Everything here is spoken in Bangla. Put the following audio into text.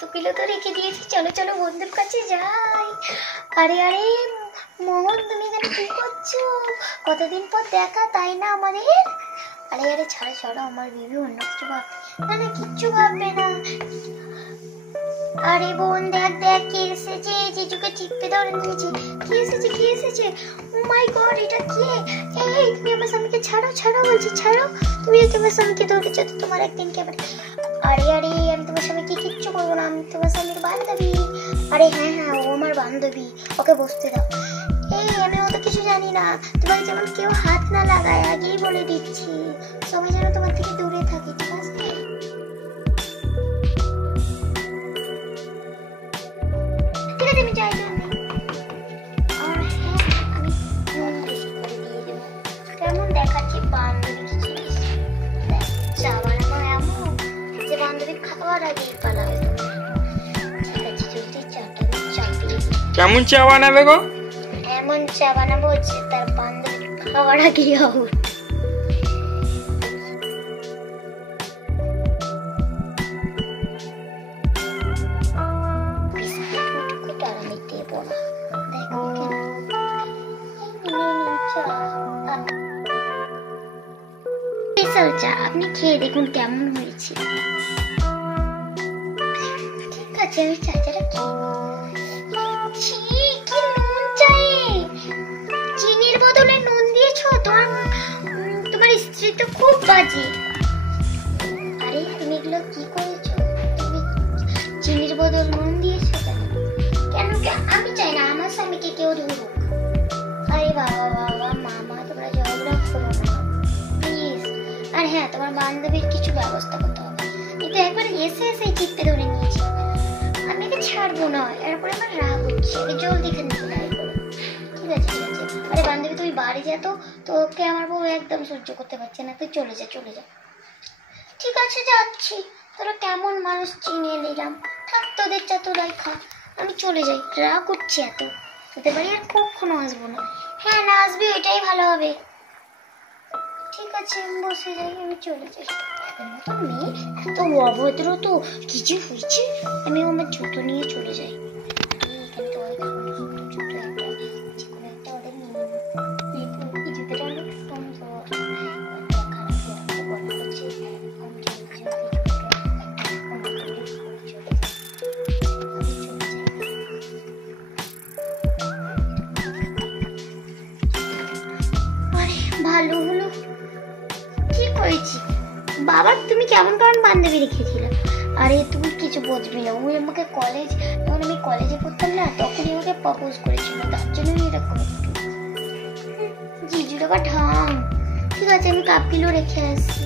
জুতোগুলো তো রেখে দিয়েছি, চলো চলো বন্ধুর কাছে যাই। আরে আরে মোহন, তুমি এখানে কি করছো? কতদিন পর দেখা, তাই না আমাদের? আরে আরে ছাড়ো ছাড়ো, আমার বেবি অন্য কিছু ভাববে। না না, কিচ্ছু ভাববে না। আরে বোন দেখ দেখ কে এসেছে, জিজুকে চিপে ধরে নিয়েছে। কি এসেছে কি এসেছে? ও মাই গড, এটা কে? এই তুমি আমার স্বামীকে ছাড়ো ছাড়ো বলছি, ছাড়ো। তুমি তোমার স্বামীকে ধরেছো তো তোমার একদিন কে। আরে আরে আমি তোমার স্বামীকে কিচ্ছু করবো না, আমি তোমার স্বামীর বান্ধবী। আরে হ্যাঁ হ্যাঁ, ও আমার বান্ধবী, ওকে বসতে দাও। এই আমি অত কিছু জানি না, তোমার যেমন কেউ হাত না লাগায়, আগেই বলে দিচ্ছি। সবাই যেন তোমার থেকে দূরে থাকে, ঠিক আছে? ঠিক আছে, আমি যাই জন্য। আর হ্যাঁ, আমি নুন বেশি করে দিয়ে দেবো। কেমন দেখাচ্ছি বান্ধবী জিনিস। চা বানানো এমন যে বান্ধবীর খাওয়ার আগেই পালাবে। ঠিক আছে, যদি চাটা চাপিয়ে দিই। কেমন চা বানাবে গো? এমন চা বানাবো যে তার বান্ধবীর খাওয়ার আগেই হবে। আপনি খেয়ে দেখুন কেমন হয়েছে। ঠিক আছে, আমি চাচাটা চিনির বদলে নুন দিয়েছো? তোমার স্ত্রী তো খুব বাজে। আরে তুমি এগুলো কি করেছো? তুমি চিনির বদল নুন দিয়েছো কেন? কেন আমি চাই না আমার স্বামীকে কেউ ধরুক। আরে বাবা বাবা মামা, তোমরা ঝগড়া করো না প্লিজ। আর হ্যাঁ, তোমার বান্ধবীর কিছু ব্যবস্থা করতে হবে। কিন্তু একবার এসে এসে চিপতে ধরে নিয়েছি, আমি একে ছাড়বো না। এরপরে আমার রাগ হচ্ছে, জলদি এখান থেকে গাড়ি করো। ঠিক আছে ঠিক আছে। আরে বান্ধবী তুই বাড়ি যা তো, তোকে আমার বউ একদম সহ্য করতে পারছে না, তুই চলে যা চলে যা। ঠিক আছে যাচ্ছি। তোরা কেমন মানুষ চিনিয়ে নিলাম, থাক তোদের চা তোরাই খা, আমি চলে যাই। রাগ উঠছে এত, তোদের বাড়ি আর কখনো আসবো না। হ্যাঁ না আসবি, ওইটাই ভালো হবে। ঠিক আছে আমি বসে যাই, আমি চলে যাই। মেয়ে এত অভদ্র তো, কিছু হয়েছে? আমি আমার জুতো নিয়ে চলে যাই। ভালো হলো, ঠিক হয়েছে। বাবা তুমি কেমন কেমন বান্ধবী রেখেছিলে? আরে তুমি কিছু বুঝবি না, ওই আমাকে যখন আমি কলেজে পড়তাম না, তখনই ওকে প্রপোজ করেছিল, তার জন্যই এরকম একটু। জিজুর আবার ঢং। ঠিক আছে, আমি কাপগুলো রেখে আসছি।